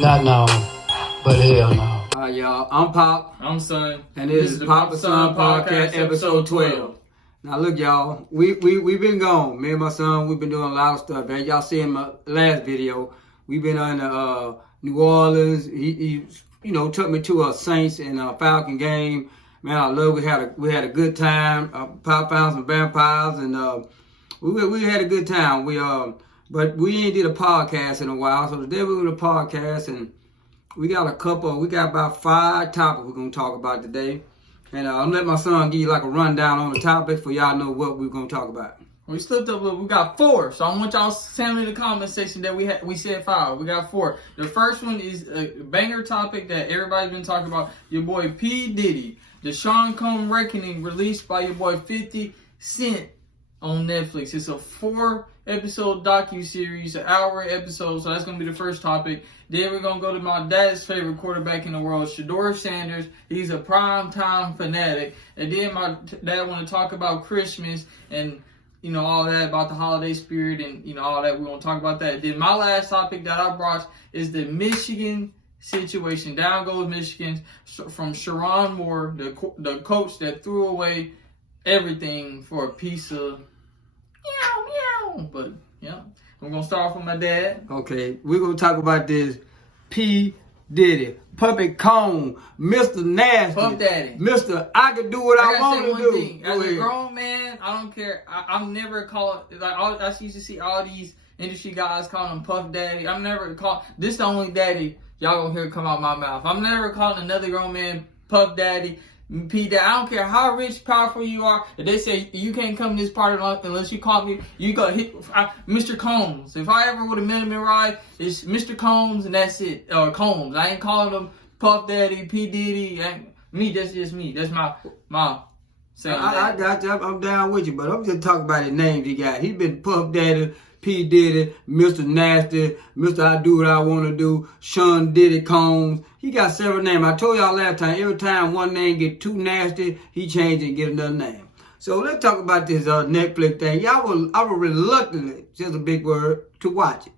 Not now, but hell no. Alright, y'all. I'm Pop. I'm Son. And this is the Pops&Sonpodcast, episode 12. Now, look, y'all. We've been gone. Me and my son, we've been doing a lot of stuff. As y'all see in my last video, we've been on New Orleans. He took me to a Saints and Falcon game. Man, I love it. We had a good time. Pop found some vampires, and we had a good time. But we ain't did a podcast in a while, so today we're doing a podcast, and we got about 5 topics we're gonna talk about today. And I'll let my son give you like a rundown on the topic for y'all know what we're gonna talk about. We slipped up, we got 4. So I want y'all to tell me in the comment section that we said 5. We got 4. The first one is a banger topic that everybody's been talking about. Your boy P. Diddy, the Sean Combs Reckoning, released by your boy 50 Cent on Netflix. It's a 4-episode docu-series, an hour episode, so that's going to be the first topic. Then we're going to go to my dad's favorite quarterback in the world, Shedeur Sanders. He's a primetime fanatic. And then my dad want to talk about Christmas and, all that about the holiday spirit and, all that. We're going to talk about that. Then my last topic that I brought is the Michigan situation. Down goes Michigan from Sharon Moore, the coach that threw away everything for a piece of meow. But yeah, I'm gonna start off with my dad. Okay, we're gonna talk about this P. Diddy, Puppet Cone, Mr. Nasty, Puff Daddy, Mr. I can do what I want to do. Thing. As a grown man, I don't care. I'm never calling I used to see all these industry guys calling him Puff Daddy. I'm never calling this the only daddy y'all gonna hear come out my mouth. I'm never calling another grown man Puff Daddy. P. Dad, I don't care how rich, powerful you are. If they say you can't come to this party unless you call me, you go hit Mr. Combs. If I ever would have met him in ride, it's Mr. Combs and that's it. Or Combs. I ain't calling him Puff Daddy, P. Diddy. That's just me. That's my saying. I'm down with you, but I'm just talking about the names he got. He been Puff Daddy, P. Diddy, Mr. Nasty, Mr. I do what I want to do, Sean Diddy Combs. He got several names. I told y'all last time, every time one name get too nasty, he change and get another name. So let's talk about this Netflix thing. I was reluctantly, just a big word, to watch it.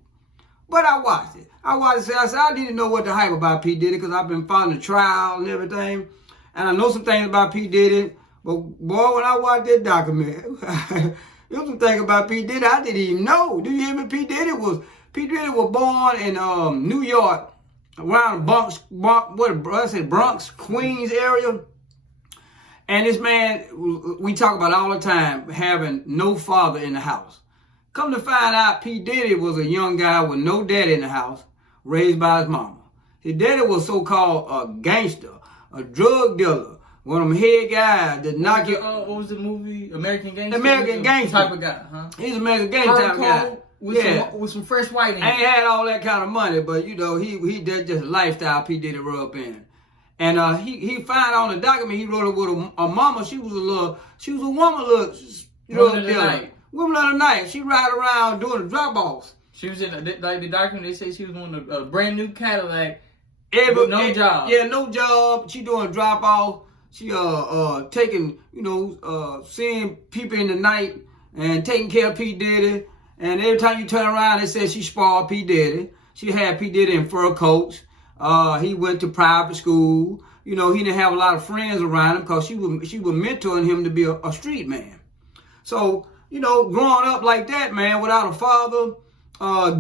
But I watched it. I said I didn't know what to hype about P. Diddy because I've been following the trial and everything. And I know some things about P. Diddy. But boy, when I watched that documentary, there's some things about P. Diddy I didn't even know. Do you hear me? P. Diddy was born in New York, around Bronx, Queens area. And this man, we talk about all the time, having no father in the house. Come to find out, P. Diddy was a young guy with no daddy in the house, raised by his mama. His daddy was so-called a gangster, a drug dealer, one of them head guys that knock you. What was the movie? American Gangster? American Gangster. Type of guy, huh? He's American Gangster type guy. With some fresh white in it. Ain't had all that kind of money, but he did just lifestyle P. Diddy grew up in. And he found on the document he wrote it with a mama. She was a woman woman of the night. She ride around doing the drop offs. She was in the document. They say she was on a brand new Cadillac. No job. Yeah, no job. She doing drop off. She taking seeing people in the night and taking care of P. Diddy. And every time you turn around, they say she spoiled P. Diddy. She had P. Diddy in fur coats. He went to private school. He didn't have a lot of friends around him because she was mentoring him to be a street man. So, growing up like that, man, without a father,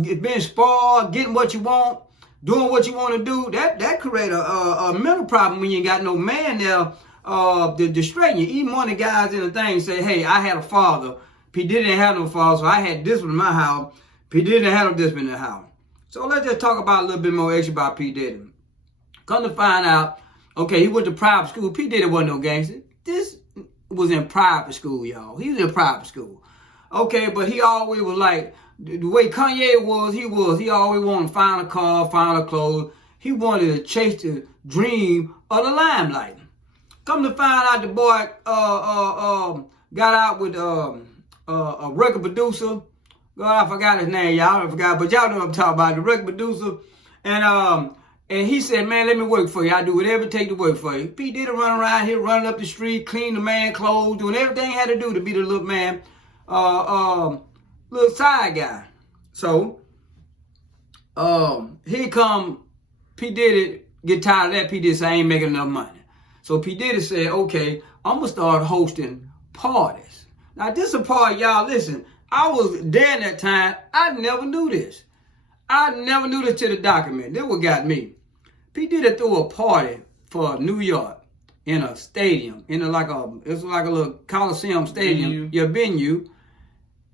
being spoiled, getting what you want, doing what you want to do, that create a mental problem when you ain't got no man there to straighten you. Even one of the guys in the thing say, hey, I had a father. P. Diddy didn't have no father, so I had discipline in my house. P. Diddy didn't have no discipline in the house. So let's just talk about a little bit more extra about P. Diddy. Come to find out, okay, he went to private school. P. Diddy wasn't no gangster. This was in private school, y'all. He was in private school. Okay, but he always was like, the way Kanye was, he always wanted to find a car, find a clothes. He wanted to chase the dream of the limelight. Come to find out the boy got out with a record producer. God, I forgot his name, y'all. But y'all know what I'm talking about, the record producer. And he said, man, let me work for you. I do whatever it takes to work for you. P. Diddy run around here, running up the street, clean the man clothes, doing everything he had to do to be the little man, little side guy. So, here come P. Diddy get tired of that. P. Diddy said, I ain't making enough money. So P. Diddy said, okay, I'm going to start hosting parties. Now, this is a part, y'all, listen, I was there in that time. I never knew this. I never knew this till the document. This what got me. P. Diddy threw a party for New York in a stadium, it's like a little Coliseum stadium, venue.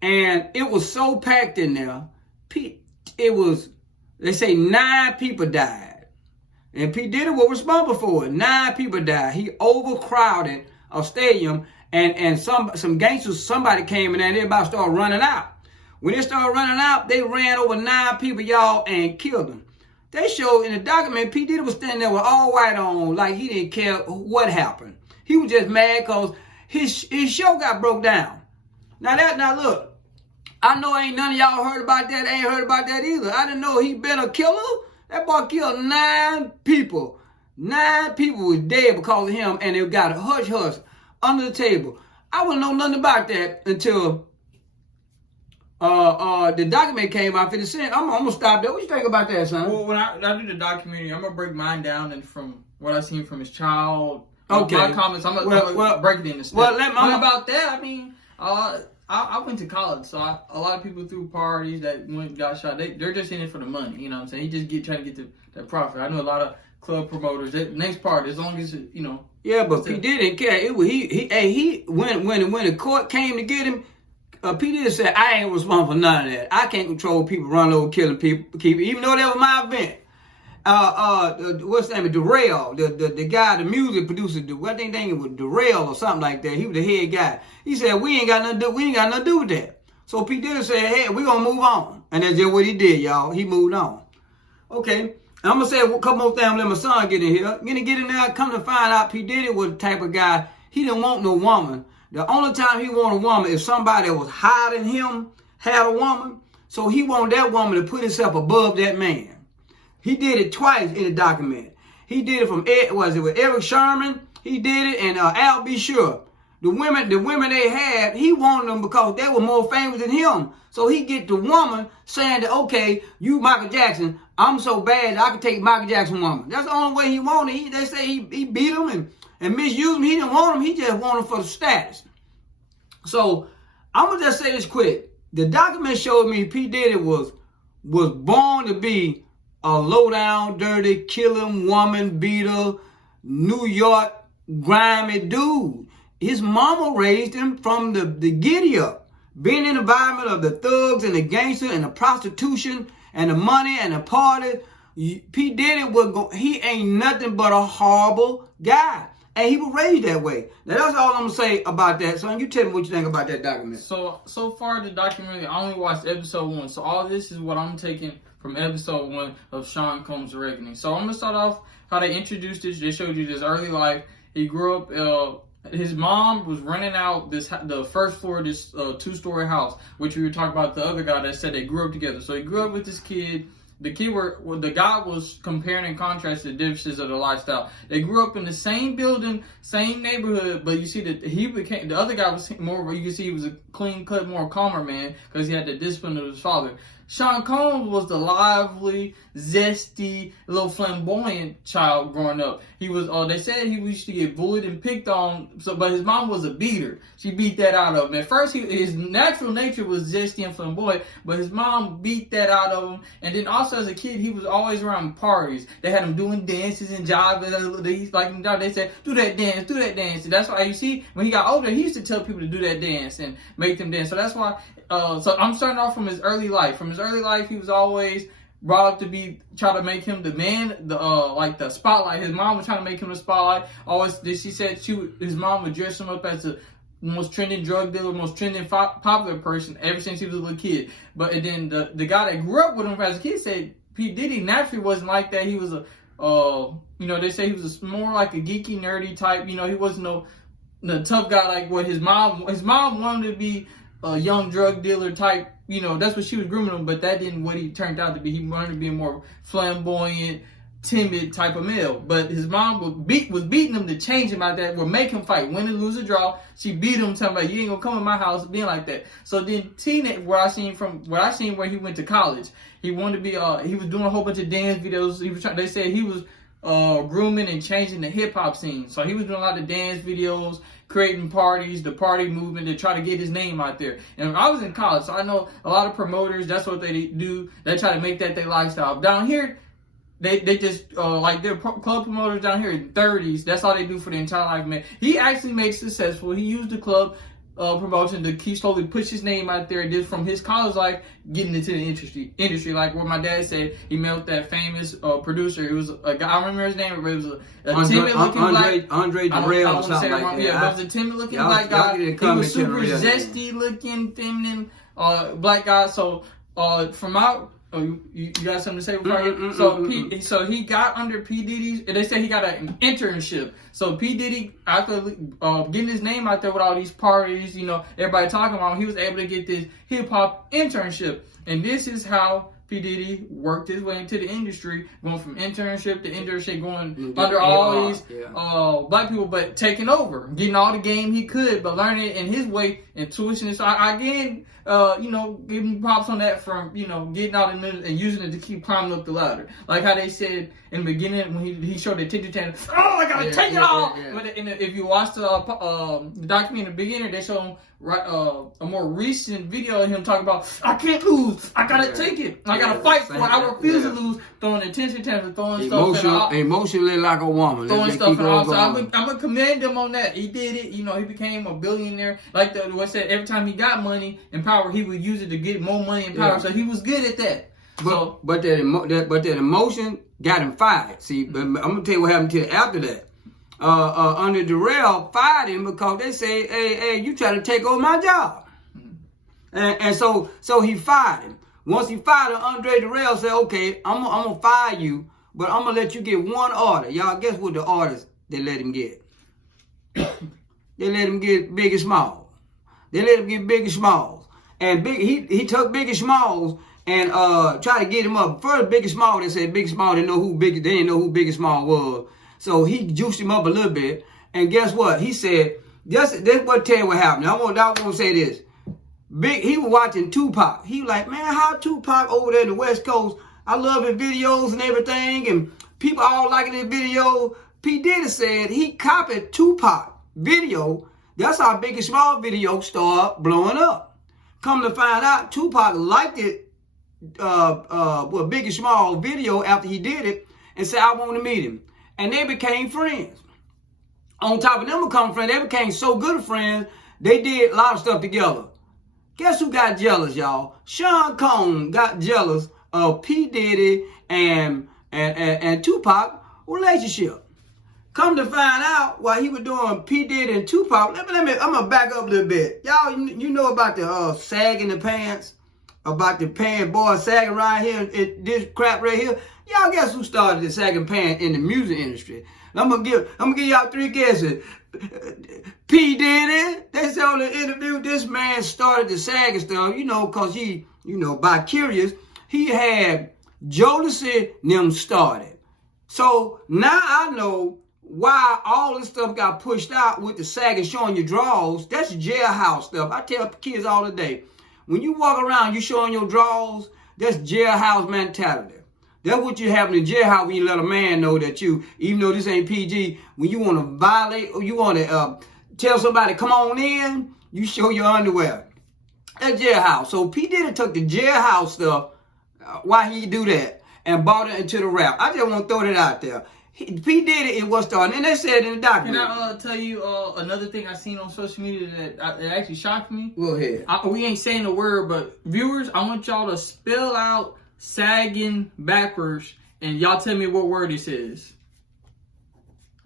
And it was so packed in there, they say 9 people died. And P. Diddy was responsible for it. 9 people died. He overcrowded a stadium, and some gangsters, somebody came in there and everybody started running out. When they started running out, they ran over 9 people, y'all, and killed them. They showed in the document, P. Diddy was standing there with all white on, like he didn't care what happened. He was just mad because his show got broke down. Now look, I know ain't none of y'all heard about that, ain't heard about that either. I didn't know he been a killer. That boy killed 9 people. 9 people was dead because of him, and it got a hush under the table. I wouldn't know nothing about that until the document came out. 50 Cent. I'm gonna stop there. What you think about that, son? Well, when I do the documentary, I'm gonna break mine down, and from what I seen from his child, okay, my comments, I'm gonna break it into steps. What about that? I mean, I went to college, so a lot of people threw parties that got shot. They're just in it for the money. You know what I'm saying? He just trying to get that profit. I know a lot of club promoters. That next part, as long as you know. Yeah, but P. Diddy didn't care. It was he when the court came to get him. P. Diddy said, I ain't responsible for none of that. I can't control people running over, killing people, even though that was my event. What's his name? Darrell, the guy, the music producer, I think it was Darrell or something like that. He was the head guy. He said, we ain't got nothing to do with that. So P. Diddy said, hey, we gonna move on. And that's just what he did, y'all. He moved on. Okay. I'm gonna say a couple more things, let my son get in here. Get in there, come to find out P. Diddy was the type of guy, he didn't want no woman. The only time he wanted a woman is somebody that was higher than him had a woman. So he wanted that woman to put himself above that man. He did it twice in the document. He did it with Eric Sherman? He did it, and Al B. Sure. The women they had, he wanted them because they were more famous than him. So he get the woman saying that, okay, you Michael Jackson, I'm so bad that I can take Michael Jackson woman. That's the only way he wanted. They say he beat him and misused him. He didn't want him. He just wanted him for the status. So I'm gonna just say this quick. The document showed me P. Diddy was born to be a low down, dirty, killing woman beater, New York grimy dude. His mama raised him from the giddy up, being in the environment of the thugs and the gangster and the prostitution and the money and the party. P. Diddy he ain't nothing but a horrible guy. And he was raised that way. Now that's all I'm gonna say about that. So you tell me what you think about that document. So far the documentary, I only watched episode 1. So all this is what I'm taking from episode 1 of Sean Combs' Reckoning. So I'm gonna start off how they introduced this. They showed you this early life. He grew up. His mom was renting out the first floor of this 2-story house, which we were talking about the other guy that said they grew up together. So he grew up with this kid. The guy was comparing and contrasting the differences of the lifestyle. They grew up in the same building, same neighborhood, but you see that the other guy was more, you can see he was a clean cut, more calmer man because he had the discipline of his father. Sean Combs was the lively, zesty, little flamboyant child growing up. He was, they said he used to get bullied and picked on, but his mom was a beater. She beat that out of him. At first, his natural nature was zesty and flamboyant, but his mom beat that out of him. And then also as a kid, he was always around parties. They had him doing dances and jobs. They said, do that dance. And that's why you see, when he got older, he used to tell people to do that dance and make them dance. So that's why, so I'm starting off from his early life. From his early life, he was always brought up to try to make him the man, the spotlight. His mom was trying to make him the spotlight. She said his mom would dress him up as the most trending drug dealer, most trending popular person ever since he was a little kid. But then the guy that grew up with him as a kid said P. Diddy naturally wasn't like that. He was they say he was more like a geeky, nerdy type. He wasn't the tough guy like what his mom wanted to be a young drug dealer type. That's what she was grooming him, but that didn't what he turned out to be. He wanted to be a more flamboyant, timid type of male. But his mom was beating him to change him out that, would make him fight, win and lose or draw. She beat him, telling him, like, you ain't gonna come in my house being like that. So then what I seen where he went to college, he wanted to be he was doing a whole bunch of dance videos. They said he was grooming and changing the hip hop scene. So he was doing a lot of dance videos, creating parties, the party movement to try to get his name out there. And I was in college, so I know a lot of promoters, that's what they do. They try to make that their lifestyle. Down here, they just, like their club promoters down here in 30s, that's all they do for the entire life, man. He actually made successful. He used the club promotion to keep slowly push his name out there, just from his college life getting into the industry. Like what my dad said, he met that famous producer. It was a guy, I remember his name, but it was a timid looking black Andre Durrell or something like that. Yeah, but it was a timid looking black guy. He was super zesty looking, feminine black guy. So from out. Oh, you got something to say before I So he got under P. Diddy's, and they said he got an internship. So P. Diddy, after getting his name out there with all these parties, you know, everybody talking about him, he was able to get this hip hop internship. And this is how P. Diddy worked his way into the industry, going from internship to internship, going under all these black people, but taking over, getting all the game he could, but learning it in his way and tuition. So again, you know, giving props on that from, you know, getting out in and using it to keep climbing up the ladder. Like how they said in the beginning when he showed the attention channel, oh, I gotta take it all. But if you watch the documentary in the beginning, they show him a more recent video of him talking about, I can't lose, I gotta take it, I gotta fight for it, I refuse to lose, throwing attention channel, throwing stuff emotionally like a woman. Throwing stuff in the so I'm gonna commend him on that. He did it, you know, he became a billionaire. Like what said, every time he got money and power, he would use it to get more money and power. So he was good at that. But that emotion got him fired. See, but I'm gonna tell you what happened to after that. Under Durrell fired him because they say, hey, you trying to take over my job. And so he fired him. Once he fired him, Andre Durrell said, okay, I'm gonna fire you, but I'm gonna let you get one order. Y'all guess what the orders they let him get? They let him get Biggie Smalls. They let him get Biggie Smalls. And he took Biggie Smalls and tried to get him up. First, Biggie Smalls, they said Biggie Smalls didn't know who Biggie Smalls was. So he juiced him up a little bit. And guess what? He said, that's what tell you what happened. I want to say this. He was watching Tupac. He was like, man, how Tupac over there in the West Coast, I love his videos and everything, and people all liking his video. P. Diddy said he copied Tupac video. That's how Biggie Small video started blowing up. Come to find out, Tupac liked it, Biggie Small video after he did it, and said, I want to meet him. And they became friends. On top of them becoming friends, they became so good of friends, they did a lot of stuff together. Guess who got jealous, y'all? Sean Combs got jealous of P. Diddy and Tupac relationship. Come to find out, while he was doing P. Diddy and Tupac, I'm gonna back up a little bit. Y'all, you know about the sagging the pants, about the pants, boys sagging right here, this crap right here. Y'all guess who started the sagging pants in the music industry? I'm gonna give y'all three guesses. P. Diddy. They said on the interview, this man started the sagging stuff, you know, cause he, you know, by curious, he had Jodeci them started. So now I know why all this stuff got pushed out with the sagging, showing your drawers. That's jailhouse stuff. I tell kids all the day, when you walk around, you showing your drawers, that's jailhouse mentality. That's what you have in the jailhouse when you let a man know that you, even though this ain't PG, when you want to violate or you want to tell somebody, come on in, you show your underwear. That's jailhouse. So P. Diddy took the jailhouse stuff, why he do that, and brought it into the rap. I just want to throw that out there. P. Diddy, it was starting, and they said in the documentary. Can I tell you another thing I seen on social media that actually shocked me? Go ahead. We ain't saying a word, but viewers, I want y'all to spell out sagging backwards, and y'all tell me what word this is.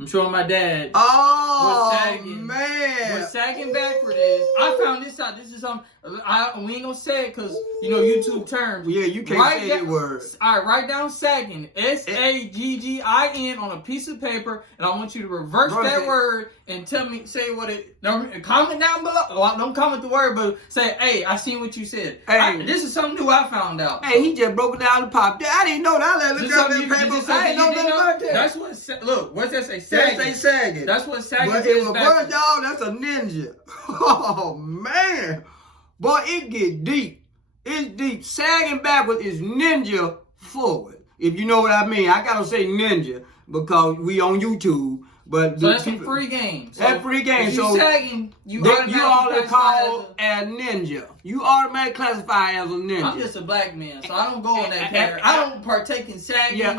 I'm showing my dad. Oh, man. What sagging backward is. I found this out. This is something. We ain't gonna say it because, you know, YouTube terms. Yeah, you can't say that word. All right, write down sagging. SAGGIN on a piece of paper, and I want you to reverse that word and say what it Comment down below. Well, don't comment the word, but say, hey, I seen what you said. Hey. This is something new I found out. Hey, he just broke it down to Pop. I didn't know that. I looked up that paper. I didn't know nothing about that. That's what, look, what's that say? That Sagging. say sagging. That's what sagging But is. it was worse, y'all. That's a ninja. Oh, man. Boy, it get deep. It's deep. Sagging backwards is ninja forward. If you know what I mean. I got to say ninja because we on YouTube. But so that's a free game. So that's free game. If So you sagging, you automatically called as ninja. You automatically classify as a ninja. I'm just a black man, so I don't go in that category. I don't partake in sagging. Yeah,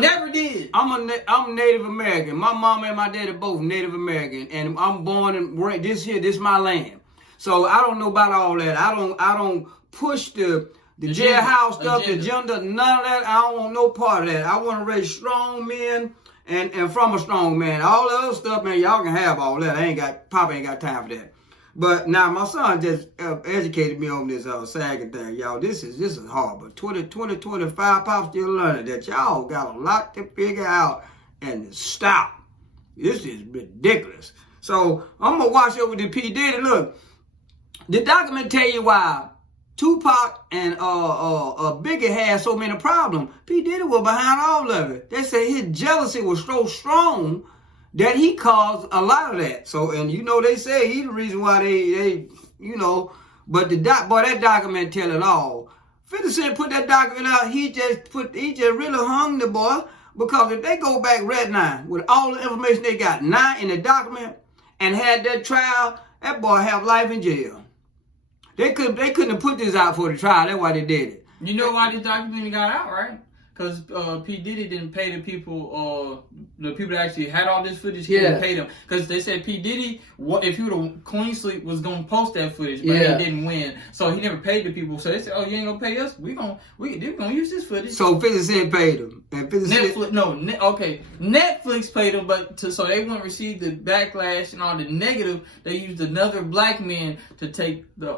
never did. I'm Native American. My mom and my daddy both Native American, and I'm born and raised. This is my land. So I don't know about all that. I don't push the jailhouse stuff, the agenda, none of that. I don't want no part of that. I want to raise strong men. And from a strong man, all the other stuff, man, y'all can have all that. Papa ain't got time for that. But now my son just educated me on this sagging thing, y'all. This is hard, but 25, Pop still learning that y'all got a lot to figure out and stop. This is ridiculous. So I'm gonna watch over the P Diddy. Look, the document tell you why Tupac and Biggie had so many problems. P. Diddy was behind all of it. They say his jealousy was so strong that he caused a lot of that. So, and you know, they say he's the reason why they you know, but that document tell it all. 50 Cent put that document out, he just really hung the boy, because if they go back right now with all the information they got now in the document and had that trial, that boy have life in jail. They couldn't have put this out for the trial. That's why they did it. You know why this documentary got out, right? Because P. Diddy didn't pay the people that actually had all this footage. He didn't pay them. Because they said P. Diddy, if he would have clean sleep, was going to post that footage, but he didn't win. So he never paid the people. So they said, oh, you ain't going to pay us? They're going to use this footage. So 50 Cent paid them. And 50 Cent... Netflix paid them, but so they wouldn't receive the backlash and all the negative. They used another black man to take the...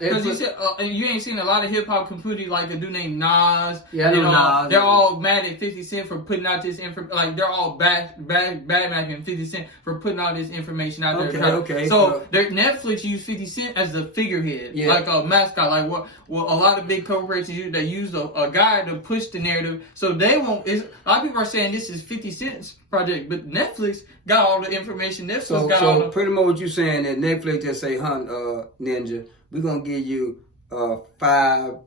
Because you said, you ain't seen a lot of hip-hop community like a dude named Nas. Yeah, Nas. They're all mad at 50 Cent for putting out this information. Like, they're all bad-mouthing 50 Cent for putting all this information out there. Okay. So, Netflix used 50 Cent as the figurehead, like a mascot. Like, what a lot of big corporations use. They use a guy to push the narrative. So, they won't... A lot of people are saying this is 50 Cent's project, but Netflix got all the information. So pretty much what you're saying that Netflix just say, Ninja, we're going to give you 5...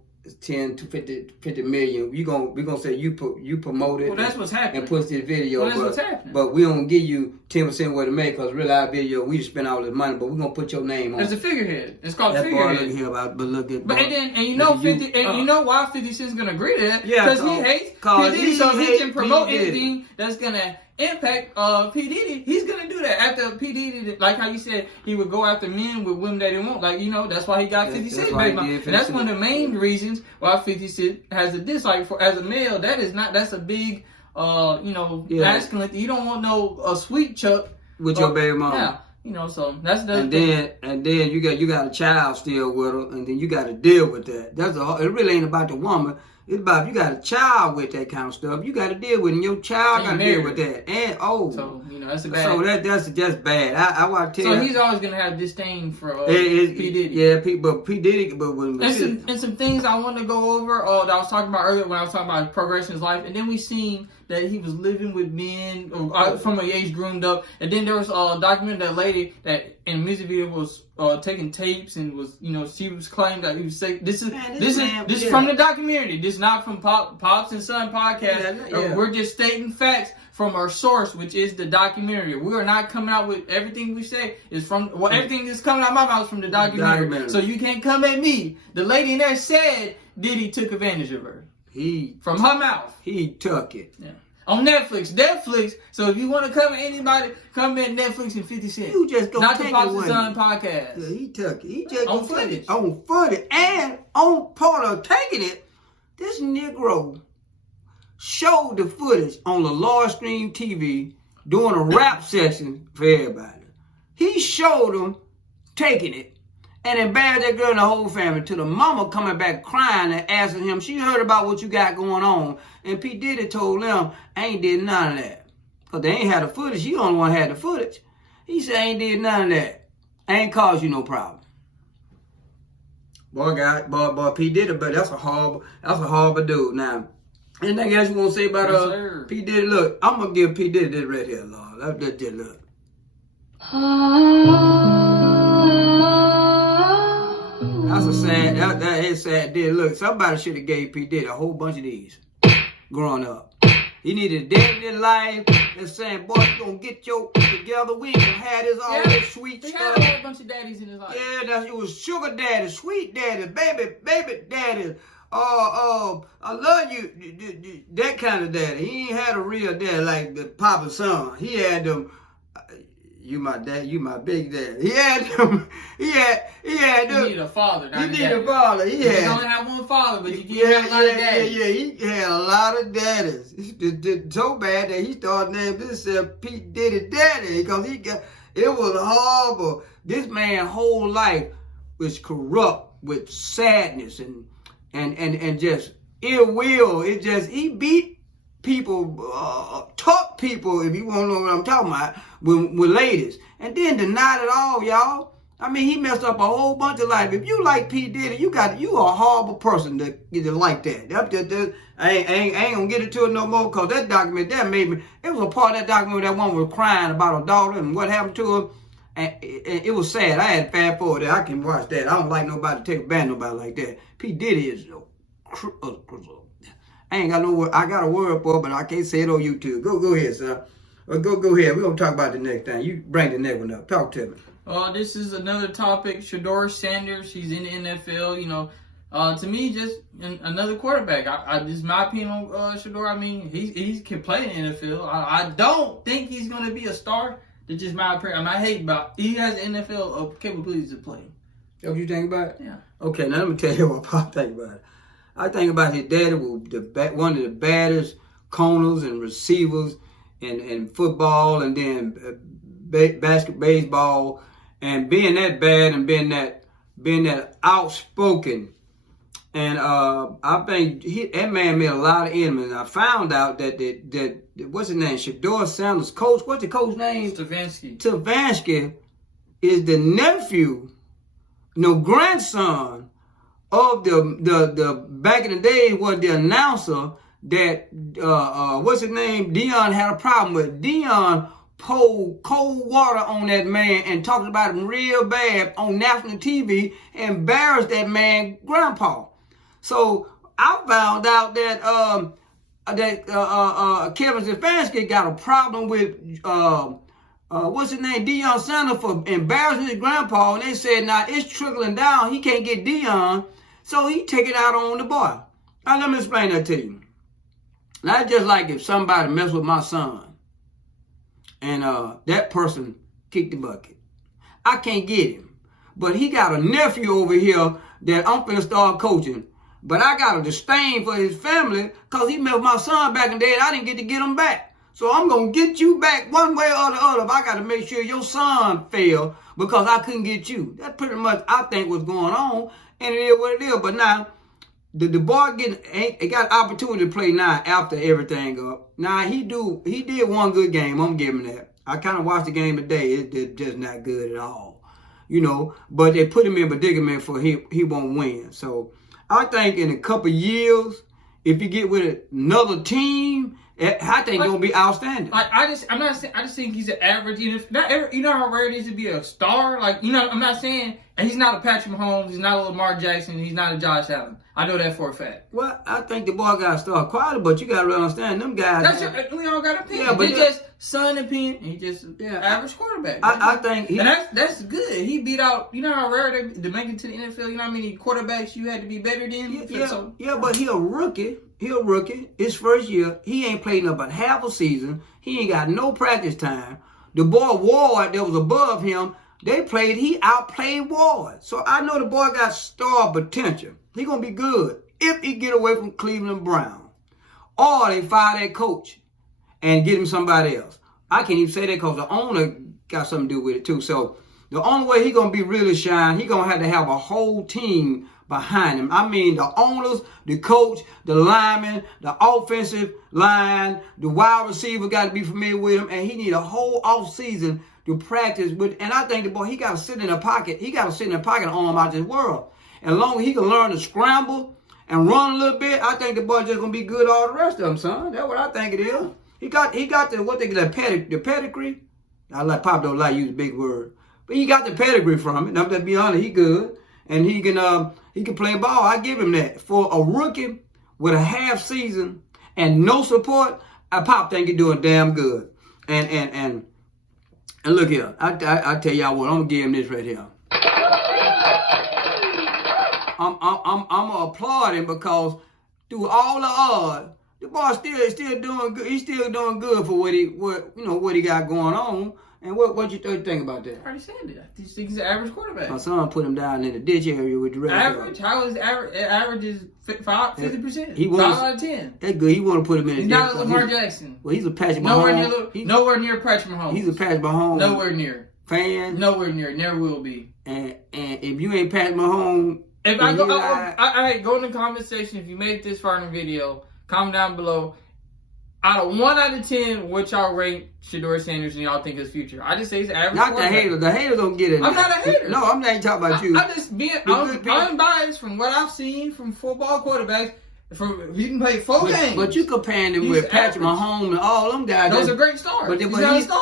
10 to 50 million. We're gonna say you promote it. Well, that's what's happening. And push this video. Well, that's what's happening. But we don't give you 10% what to make, because real life video we spend all this money, but we're gonna put your name on. It's a figurehead. It's called that figurehead. Here about, but look at. You know why 50 Cent's gonna agree to that? Yeah, because he hates P. Diddy, so he can promote anything that's gonna impact P. Diddy. He's gonna do that after P. Diddy, like how you said he would go after men with women that he won't. Like, you know, that's why he got 50 Cent back. And that's one of the main reasons why 50 Cent has a dislike for as a male. That's a big masculine. You don't want no sweet chuck with your baby mama. Yeah. You know, so that's the and then you got a child still with her, and then you got to deal with that. It really ain't about the woman. It's about if you got a child with that kind of stuff, you got to deal with it. And your child got to deal with that. And so you know that's a bad. So that's just bad. I want to tell you. So he's always gonna have disdain for P. Diddy. Yeah, but P. Diddy, but when and some things I want to go over. That I was talking about earlier when I was talking about progression in his life, and then we seen that he was living with men from an age groomed up, and then there was a documentary that lady that in the music video was taking tapes and was, you know, she was claiming that he was saying this is from the documentary. This is not from Pops and Son podcast. We're just stating facts from our source, which is the documentary. We are not coming out with everything we say is from everything that's coming out of my mouth is from the documentary. So you can't come at me. The lady in there said Diddy took advantage of her. From her mouth. He took it. Yeah. On Netflix. So if you want to come at anybody, come at Netflix and 50 Cent. You just go not take the Pops and it Son podcast. Yeah, he took it. He just on footage. On footage. And on part of taking it, this Negro showed the footage on the large screen TV doing a rap session for everybody. He showed them taking it. And embarrassed that girl and the whole family, to the mama coming back crying and asking him, she heard about what you got going on. And P. Diddy told them, I ain't did none of that. Because they ain't had the footage. He the only one had the footage. He said, I ain't did none of that. I ain't caused you no problem. Boy, P. Diddy, but that's a horrible dude. Now, anything else you want to say about P. Diddy? Look, I'm gonna give P. Diddy this right here, Lord. Let's just look. That's a sad. That is sad. Did look? Somebody should have gave P. Diddy a whole bunch of these growing up. He needed a dad in life that's saying, boy, you gonna get your together. We ain't gonna have this all this sweet he stuff. He had a whole bunch of daddies in his life. Yeah, it was sugar daddy, sweet daddy, baby daddy. I love you, that kind of daddy. He ain't had a real daddy like the Papa son. He had them. You my dad, you my big dad. He had them. He had them. You need a father. You need a father. You only have one father, but you have a lot of daddies. Yeah. He had a lot of daddies. It's so bad that he started naming himself P. Diddy Daddy because it was horrible. This man's whole life was corrupt with sadness and just ill will. He beat people, taught people, if you want to know what I'm talking about, with ladies. And then denied it all, y'all. I mean, he messed up a whole bunch of life. If you like P. Diddy, you a horrible person to like that. I ain't gonna get into it no more because that document, that made me, it was a part of that document where that one was crying about her daughter and what happened to her. And it was sad. I had to fast forward that. I can watch that. I don't like nobody to take advantage of nobody like that. P. Diddy is I ain't got no word. I got a word for it, but I can't say it on YouTube. Go ahead, son. Go ahead. We're going to talk about the next thing. You bring the next one up. Talk to me. This is another topic. Shedeur Sanders, he's in the NFL. You know, to me, just another quarterback. This is my opinion on Shedeur. I mean, he can play in the NFL. I don't think he's going to be a star. That's just my opinion. I hate about he has NFL capabilities to play. What you think about it? Yeah. Okay, now let me tell you what I think about it. I think about his daddy was one of the baddest corners and receivers in football and then baseball, and being that bad and being that outspoken. And I think that man made a lot of enemies. I found out that what's his name? Shedeur Sanders' coach. What's the coach's name? Stefanski is the nephew, grandson of the back in the day was the announcer that what's his name? Dion had a problem with. Dion poured cold water on that man and talked about him real bad on national TV, embarrassed that man grandpa. So I found out that Kevin Stefanski got a problem with what's his name? Deion Sanders for embarrassing his grandpa, and they said now it's trickling down. He can't get Deion. So he take it out on the boy. Now let me explain that to you. Now just like if somebody mess with my son and that person kicked the bucket. I can't get him. But he got a nephew over here that I'm finna start coaching. But I got a disdain for his family because he messed with my son back in the day and I didn't get to get him back. So I'm going to get you back one way or the other. But I got to make sure your son fail because I couldn't get you. That's pretty much, I think, what's going on. And it is what it is. But now, the boy got opportunity to play now after everything up. Now, he did one good game. I'm giving him that. I kind of watched the game today. It's just not good at all. But they put him in predicament for he won't win. So I think in a couple years, if you get with another team, I think gonna be outstanding. I just think he's an average. You know how rare it is to be a star. I'm not saying, and he's not a Patrick Mahomes, he's not a Lamar Jackson, he's not a Josh Allen. I know that for a fact. Well, I think the boy got to start quality, but you got to really understand them guys. We all got opinion. Yeah, but he just son opinion. He just average quarterback. I think and that's good. He beat out. You know how rare to make it to the NFL. You know how many quarterbacks you had to be better than. But he a rookie. His first year. He ain't played up but half a season. He ain't got no practice time. The boy Ward that was above him, he outplayed Ward. So I know the boy got star potential. He gonna be good if he get away from Cleveland Brown, or they fire that coach and get him somebody else. I can't even say that because the owner got something to do with it too. So the only way he gonna be really shine, he gonna have to have a whole team behind him. I mean, the owners, the coach, the linemen, the offensive line, the wide receiver got to be familiar with him, and he need a whole off season to practice with. And I think the boy, he got to sit in the pocket. He got to sit in the pocket and arm out this world. And as long as he can learn to scramble and run a little bit, I think the boy just gonna be good all the rest of them, son. That's what I think it is. He got the what they get the pedigree. I like Pop don't like use a big word, but he got the pedigree from it. And I'm just be honest, he good, and he can play ball. I give him that. For a rookie with a half season and no support, Pop think he doing damn good. And look here, I tell y'all what, I'm gonna give him this right here. I'm gonna applaud him because through all the odds, the boy still doing good. He's still doing good for what he got going on. And what you think about that? I already said it. He's an average quarterback. My son put him down in the ditch area with the rest. Average? How is average? Average is 50%. He 5 out of 10. That's good. He want to put him in. He's not Lamar Jackson. Well, he's a Patrick Mahomes. Nowhere near Patrick Mahomes. He's a Patrick Mahomes. Nowhere near. Fan. Nowhere near. Never will be. And if you ain't Patrick Mahomes, if I go in the comment section. If you made it this far in the video, comment down below. Out of 1 out of 10, what y'all rate Shedeur Sanders and y'all think his future? I just say he's average. Not the haters. The haters don't get it. I'm not a hater. No, I'm not talking about you. I'm biased from what I've seen from football quarterbacks. He can play 4 games. But you comparing him with Patrick Mahomes and all them guys. Those are great stars. But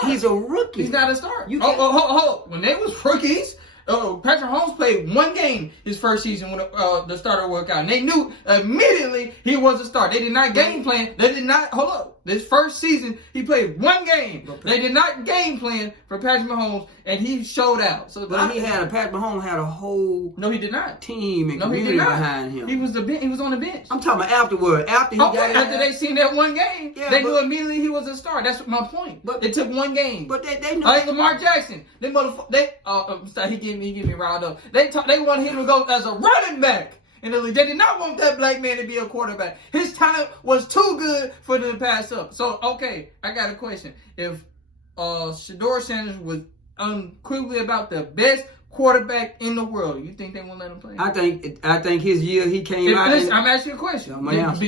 he's a rookie. He's not a star. Hold. When they was rookies, Patrick Mahomes played 1 game his first season when the starter worked out. And they knew immediately he was a star. They did not game plan. They did not, hold up. This first season, he played 1 game. They did not game plan for Patrick Mahomes, and he showed out. So but Patrick Mahomes had a whole he did not. Team and community behind him. He was on the bench. I'm talking about afterward. After they seen that 1 game, they knew immediately he was a star. That's my point. But it took 1 game. But they knew. Like Lamar Jackson, he get me riled up. They wanted him to go as a running back. And they did not want that black man to be a quarterback. His talent was too good for them to pass up. So, okay, I got a question. If Shedeur Sanders was unequivocally about the best quarterback in the world, you think they won't let him play? I think his year he came out. I'm asking you a question.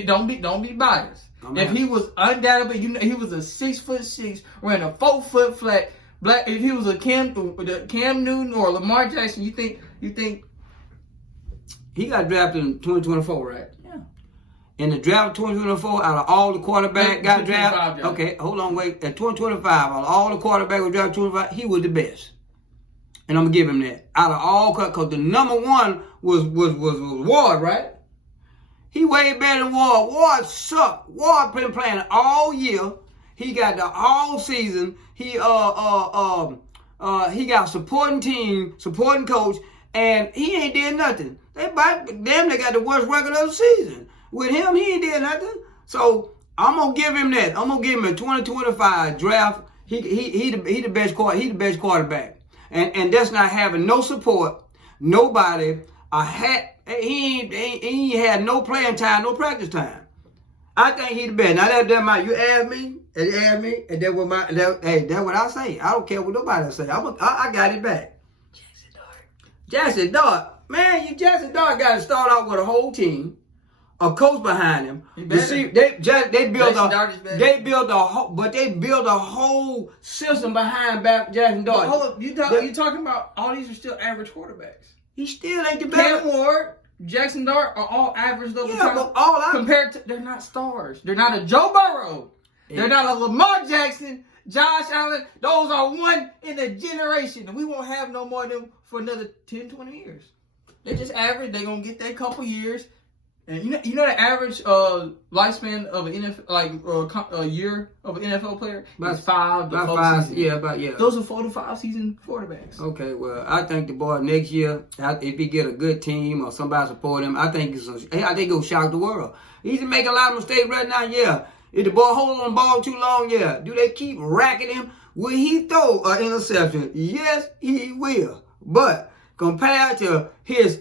Don't be biased. If he was undoubtedly, he was a 6'6", ran a 4-foot flat black. If he was a Cam Newton or Lamar Jackson, you think. He got drafted in 2024, right? Yeah. In the draft of 2024, out of all the quarterbacks got drafted. Okay, hold on, wait. At 2025, out of all the quarterbacks who drafted 25, he was the best. And I'm gonna give him that. Out of all, because the number 1 was Ward, right? He way better than Ward. Ward sucked. Ward been playing all year. He got the all season. He got supporting team, supporting coach, and he ain't did nothing. They got the worst record of the season. With him, he ain't did nothing. So I'm gonna give him that. I'm gonna give him a 2025 draft. He the best quarterback. And that's not having no support, nobody. He ain't had no playing time, no practice time. I think he the best. Now that might you ask me, and that's what I say. I don't care what nobody say. I got it back. Jackson Dart. Man, Jackson Dart got to start out with a whole team, a coach behind him. They built a whole system behind Jackson Dart. Hold up, you talking about all these are still average quarterbacks? He still ain't the best. Cam Ward, Jackson Dart are all average though. Yeah, but compared to, they're not stars. They're not a Joe Burrow. Yeah. They're not a Lamar Jackson, Josh Allen. Those are 1 in a generation, and we won't have no more of them for another 10, 20 years. They're just average. They're gonna get that couple years, and you know the average lifespan of an NFL, a year of an NFL player is 5 to 4 seasons. Yeah. Those are 4 to 5 season quarterbacks. Okay, well, I think the boy next year, if he get a good team or somebody support him, I think he'll shock the world. He's making a lot of mistakes right now. Yeah, if the boy hold on the ball too long, yeah. Do they keep racking him? Will he throw an interception? Yes, he will. But compared to his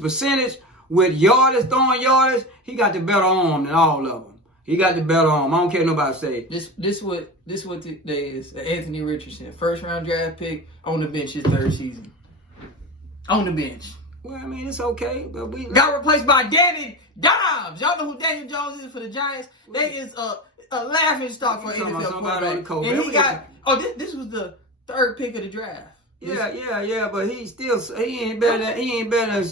percentage with throwing yardage, he got the better arm than all of them. He got the better arm. I don't care what nobody say. This what today is. Anthony Richardson, 1st round draft pick, on the bench his 3rd season. On the bench. Well, I mean, it's okay, but we got replaced by Danny Dimes. Y'all know who Daniel Jones is for the Giants? They is a laughing stock for talking about NFL somebody on the quarterback. coach. And That he was got, this was the 3rd pick of the draft. Yeah, but he ain't better than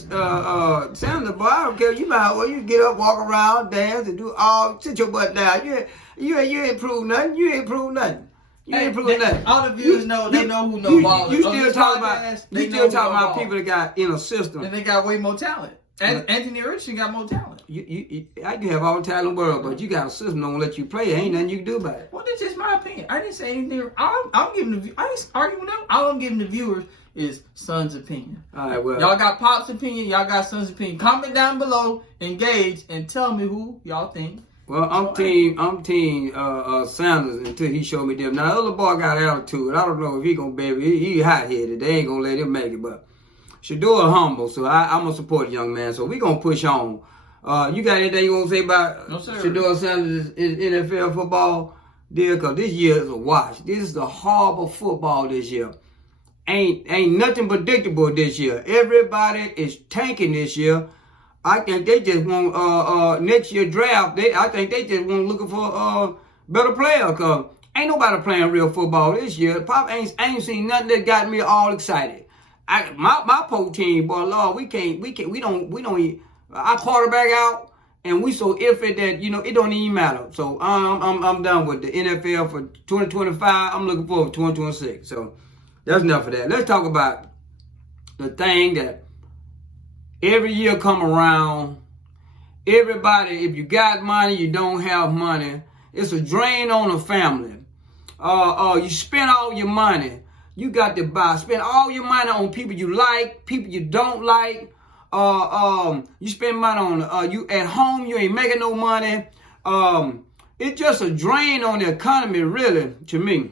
Sanders, boy. I don't care. You might well you get up, walk around, dance, and do all. Sit your butt down. You ain't proved nothing. You ain't proved nothing. All the viewers know who know ball. You still talking about people that got in a system, and they got way more talent. And Anthony Richardson got more talent. I can have all the talent in the world, but you got a system don't let you play. Ain't nothing you can do about it. Well, that's just my opinion. I didn't say anything. I'm giving I didn't argue with them. All I'm giving the viewers is Son's opinion. All right, well, y'all got Pop's opinion. Y'all got Son's opinion. Comment down below, engage, and tell me who y'all think. Well, I'm team Sanders until he showed me them. Now the other boy got attitude. I don't know if he gonna be. He hot headed. They ain't gonna let him make it, but. Shedeur humble, so I'm going to support the young man. So we going to push on. You got anything you want to say about Shedeur Sanders' NFL football deal? Because this year is a wash. This is the horrible football this year. Ain't nothing predictable this year. Everybody is tanking this year. I think they just want next year draft. I think they just want looking for better players. Because ain't nobody playing real football this year. Pop ain't seen nothing that got me all excited. My po team, boy, Lord, we don't. Our quarterback out, and we so iffy that it don't even matter. So I'm done with the NFL for 2025. I'm looking forward to 2026. So that's enough of that. Let's talk about the thing that every year come around. Everybody, if you got money, you don't have money. It's a drain on a family. You spend all your money. You got to spend all your money on people you like, people you don't like. You spend money on you at home. You ain't making no money. It's just a drain on the economy, really, to me.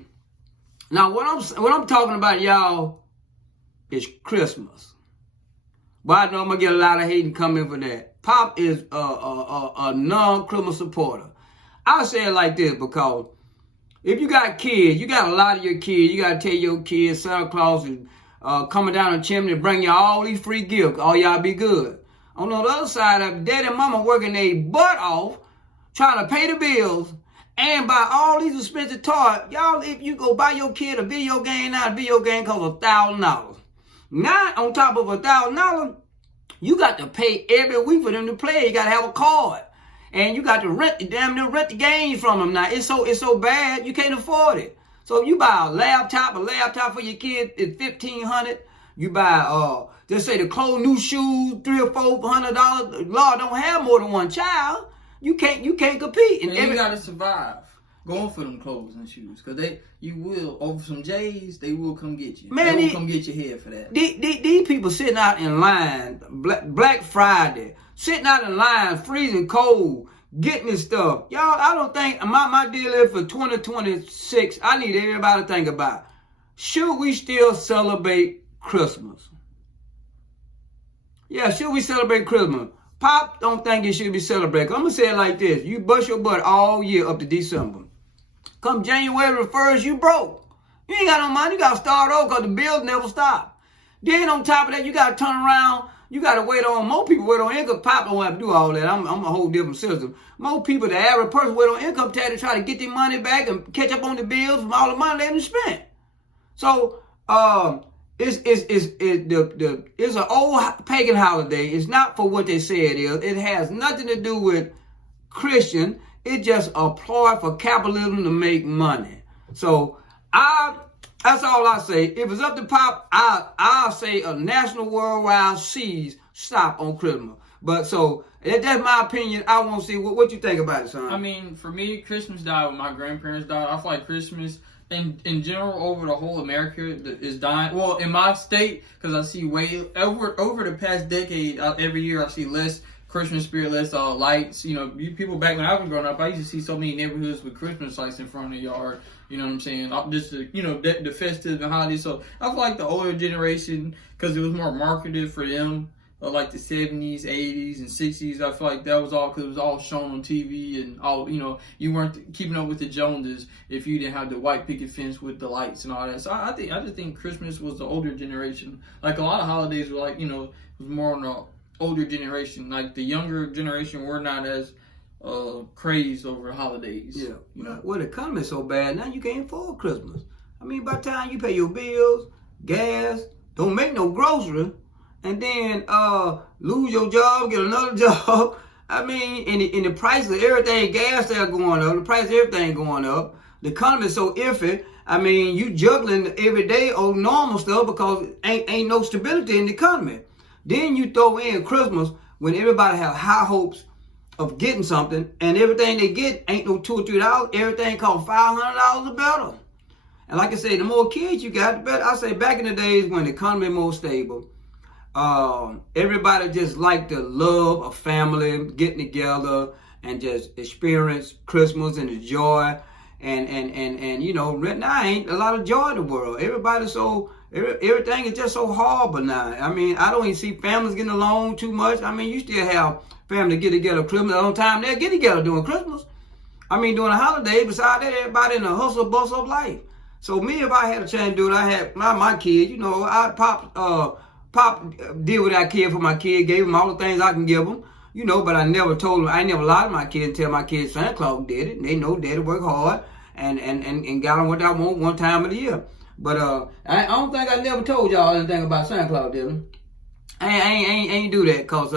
Now, what I'm talking about, y'all, is Christmas. But I know I'm gonna get a lot of hate and come in for that. Pop is a non-Christmas supporter. I'll say it like this because. If you got kids, you got a lot of your kids, you got to tell your kids Santa Claus is coming down the chimney to bring you all these free gifts. All y'all be good. On the other side, daddy and mama working their butt off, trying to pay the bills and buy all these expensive toys. Y'all, if you go buy your kid a video game now, a video game costs $1,000. Now, on top of $1,000, you got to pay every week for them to play. You got to have a card. And you got to rent the games from them now. It's so bad you can't afford it. So you buy a laptop for your kid is $1,500. You buy just say the clothes, new shoes, $300 or $400. Lord, don't have more than one child. You can't compete. And you gotta survive going for them clothes and shoes, because you will over some J's. They will come get you. Man, they will come get your head for that. These people sitting out in line Black Friday. Sitting out in line, freezing cold, getting this stuff. Y'all, I don't think, my deal is for 2026, I need everybody to think about, should we still celebrate Christmas? Yeah, should we celebrate Christmas? Pop don't think it should be celebrated. I'm going to say it like this. You bust your butt all year up to December. Come January 1st, you broke. You ain't got no money. You got to start over because the bills never stop. Then on top of that, you got to turn around. You got to wait on, more people wait on income. Pop don't have to do all that. I'm a whole different system. More people, the average person, wait on income tax to try to get their money back and catch up on the bills from all the money they done spent. So, it's an old pagan holiday. It's not for what they say it is. It has nothing to do with Christian. It's just a ploy for capitalism to make money. So, that's all I say. If it's up to Pop, I'll say a national worldwide seize stop on Christmas. But so that's my opinion. I want to see what you think about it, son. I mean, for me, Christmas died when my grandparents died. I feel like Christmas in general over the whole America is dying. Well, in my state, because I see way over the past decade, every year I see less Christmas spirit, less lights. You know, people back when I was growing up, I used to see so many neighborhoods with Christmas lights in front of the yard. You know what I'm saying? Just the festive and holidays. So I feel like the older generation, because it was more marketed for them, like the 70s, 80s, and 60s. I feel like that was all because it was all shown on TV and all. You weren't keeping up with the Joneses if you didn't have the white picket fence with the lights and all that. So I just think Christmas was the older generation. Like a lot of holidays were like was more on the older generation. Like the younger generation were not as crazed over holidays. Yeah. You know? Well, the economy's so bad now you can't afford Christmas. I mean, by the time you pay your bills, gas, don't make no grocery, and then lose your job, get another job. I mean, and the price of everything, gas there going up, the price of everything going up. The economy is so iffy. I mean, you juggling every day on normal stuff because ain't no stability in the economy. Then you throw in Christmas when everybody have high hopes of getting something, and everything they get ain't no $2 or $3. Everything costs $500 or better. And like I say, the more kids you got, the better. I say back in the days when the economy was more stable, everybody just liked the love of family, getting together and just experience Christmas and the joy. And you know, right now ain't a lot of joy in the world. Everything is just so horrible now. I mean, I don't even see families getting along too much. I mean, you still have family get together Christmas. On time they'll get together during Christmas. I mean, during the holiday, besides that, everybody in the hustle bustle of life. So me, if I had a chance to do it, I had my kid, you know, Pop did what I could for my kid, gave him all the things I can give him, you know, but I never told him, I never lied to my kids and tell my kids Santa Claus did it. And they know Daddy worked hard and got them what I want one time of the year. But I don't think I never told y'all anything about Santa Claus, did I? I ain't do that, cause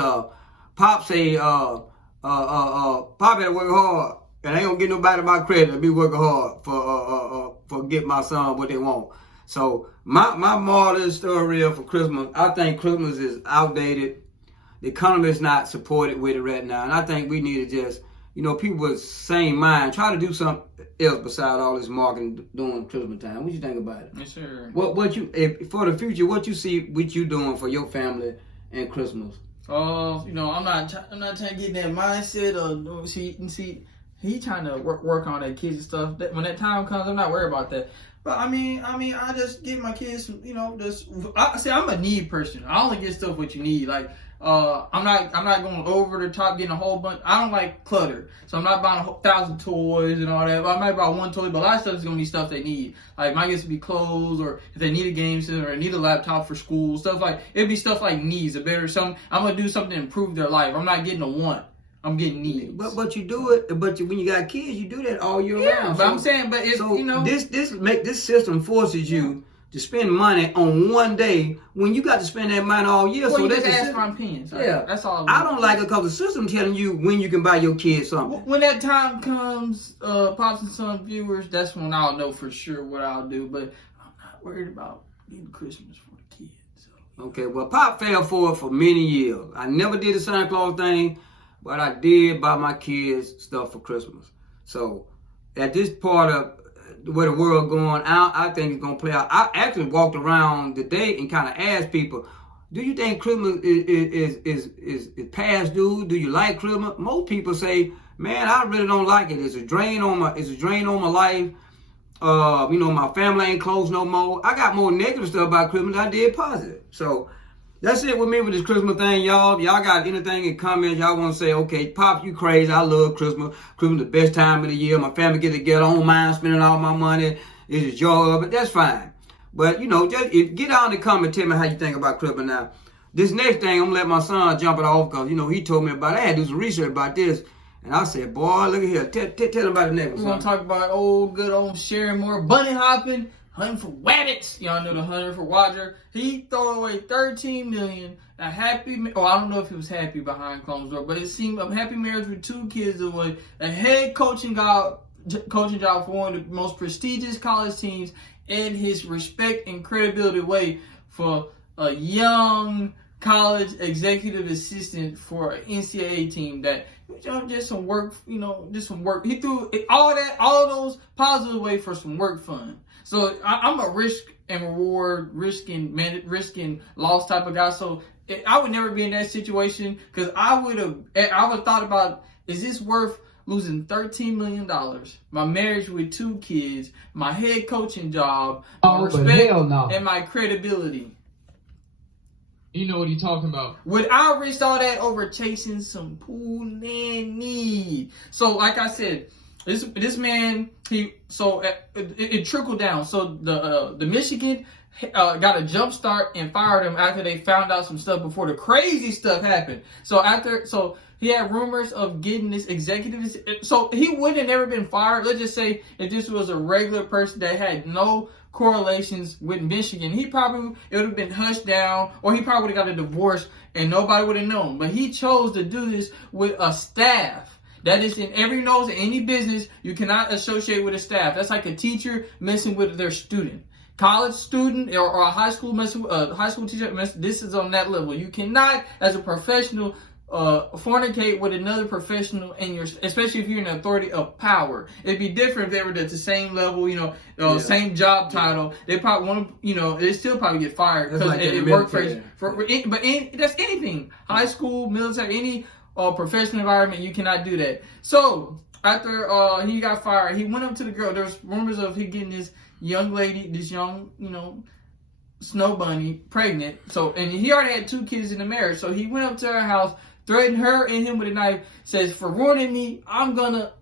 Pop say Pop had to work hard, and I ain't gonna get nobody my credit to be working hard for get my son what they want. So my moral of the story for Christmas, I think Christmas is outdated. The economy is not supported with it right now, and I think we need to just, you know, people with the same mind try to do something else besides all this marketing during Christmas time. What you think about it? Yes, sir. What you for the future? What you see? What you doing for your family and Christmas? You know, I'm not trying to get in that mindset of see. He trying to work on that kids and stuff. When that time comes, I'm not worried about that. But I mean, I just give my kids, you know, I'm a need person. I only get stuff what you need. Like, I'm not going over the top, getting a whole bunch. I don't like clutter, so I'm not buying 1,000 toys and all that. I might buy one toy, but a lot of stuff is gonna be stuff they need. Like, my kids to be clothes, or if they need a game system, or need a laptop for school, stuff like it'd be stuff like needs. A better something. I'm gonna do something to improve their life. I'm not getting a want. I'm getting needs. But you do it. But when you got kids, you do that all year round. But I'm saying, but if you know, this system forces you to spend money on one day when you got to spend that money all year. Well, so you that's just ask for opinions. Yeah, that's all. I don't like it because the system telling you when you can buy your kids something. When that time comes, Pops and Son viewers, that's when I'll know for sure what I'll do. But I'm not worried about getting Christmas for the kids. So. Okay, well, Pop fell for it for many years. I never did the Santa Claus thing, but I did buy my kids stuff for Christmas. So at this part of where the world going out, I think it's gonna play out. I actually walked around today and kind of asked people, "Do you think Christmas is past due? Do you like Christmas?" Most people say, "Man, I really don't like it. It's a drain on my life. You know, my family ain't close no more." I got more negative stuff about Christmas than I did positive. So that's it with me with this Christmas thing, y'all. Y'all got anything in comments y'all want to say? Okay, Pop, you crazy. I love Christmas. Christmas the best time of the year. My family get together. I don't mind spending all my money. It's a joy of it. That's fine. But, you know, just get out in the comment and tell me how you think about Christmas now. This next thing, I'm going to let my son jump it off because, you know, he told me about it. I had to do some research about this. And I said, boy, look at here. Tell him about the next one. We're going to talk about good old Sharon Moore bunny hopping. Hunting for rabbits. Y'all know the hunter for Roger. He threw away $13 million. A happy, I don't know if he was happy behind closed door, but it seemed a happy marriage with 2 kids away. A head coaching job for one of the most prestigious college teams, and his respect and credibility way for a young college executive assistant for an NCAA team that, you know, just some work. He threw all those positives away for some work fun. So I'm a risk and reward, risk and loss type of guy. So I would never be in that situation because I would have thought about, is this worth losing $13 million, my marriage with 2 kids, my head coaching job, my respect, and my credibility? You know what he's talking about. Would I risk all that over chasing some pool nanny? So like I said, this man, it trickled down. So the Michigan got a jump start and fired him after they found out some stuff before the crazy stuff happened. So he had rumors of getting this executive. So he wouldn't have never been fired. Let's just say if this was a regular person that had no correlations with Michigan, it would have been hushed down, or he probably would have got a divorce and nobody would have known. But he chose to do this with a staff. That is in every nose, in any business, you cannot associate with a staff. That's like a teacher messing with their student. College student or a high school high school teacher, this is on that level. You cannot, as a professional, fornicate with another professional especially if you're in an authority of power. It'd be different if they were at the same level, same job title. They probably want to, they still probably get fired because like it worked but that's anything. High school, military, any professional environment, you cannot do that. So after he got fired, he went up to the girl. There's rumors of he getting this young lady, this young, snow bunny pregnant. So, and he already had 2 kids in the marriage. So he went up to her house, threatened her and him with a knife, says, for ruining me, I'm gonna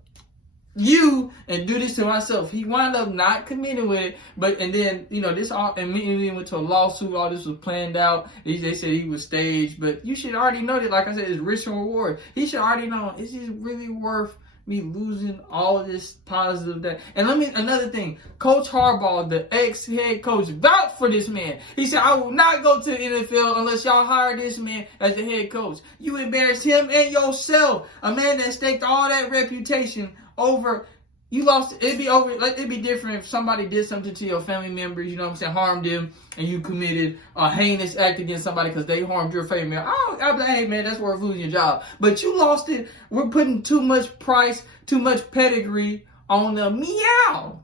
and do this to myself. He wound up not committing with it, and then, this all immediately went to a lawsuit. All this was planned out. They said he was staged, but you should already know that, like I said, it's risk and reward. He should already know, is this really worth me losing all of this positive that? And another thing, Coach Harbaugh, the ex-head coach, vouched for this man. He said, I will not go to the NFL unless y'all hire this man as the head coach. You embarrassed him and yourself. A man that staked all that reputation over, you lost. It'd be different if somebody did something to your family members, harmed them, and you committed a heinous act against somebody because they harmed your family member. I'd be like, hey man, that's worth losing your job. But you lost it. We're putting too much price, too much pedigree on the meow.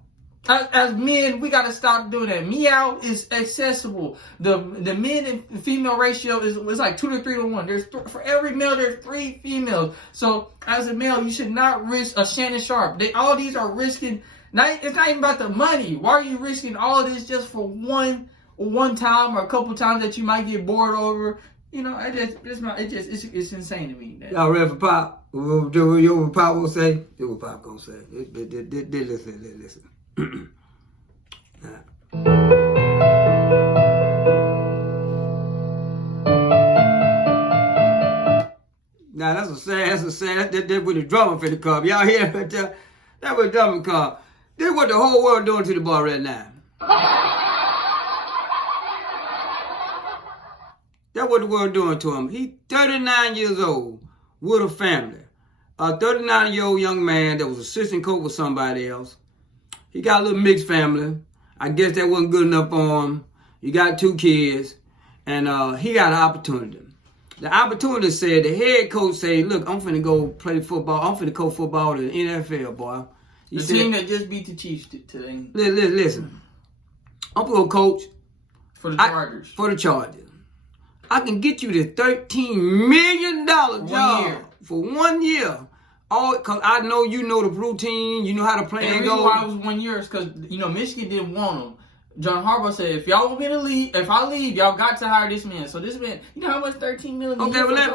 As men, we got to stop doing that. Meow is accessible. The men and female ratio is like 2 to 3 to 1. For every male, there's 3 females. So as a male, you should not risk a Shannon Sharp. All these are risking. It's not even about the money. Why are you risking all of this just for one time or a couple times that you might get bored over? It's insane to me. Y'all ready for Pop? What Pop will say? This what Pop gonna say. Listen. Now that's a sad. That's with the drummer for the club. Y'all hear that? That was drumming club. This is what the whole world doing to the boy right now. That's what the world doing to him. He 39 years old with a family. A 39-year-old young man that was assistant coach with somebody else. He got a little mixed family. I guess that wasn't good enough for him. He got 2 kids, and he got an opportunity. The opportunity said, the head coach said, look, I'm finna go play football. I'm finna coach football to the NFL, boy. The team that just beat the Chiefs today. Listen, I'm gonna coach for the Chargers. For the Chargers. I can get you the $13 million job for 1 year. All because I know you know the routine, you know how to play and go. The reason why it was 1 year is because Michigan didn't want him. John Harbaugh said, if y'all want me to leave, if I leave, y'all got to hire this man. So this man, you know how much $13 million? Okay, let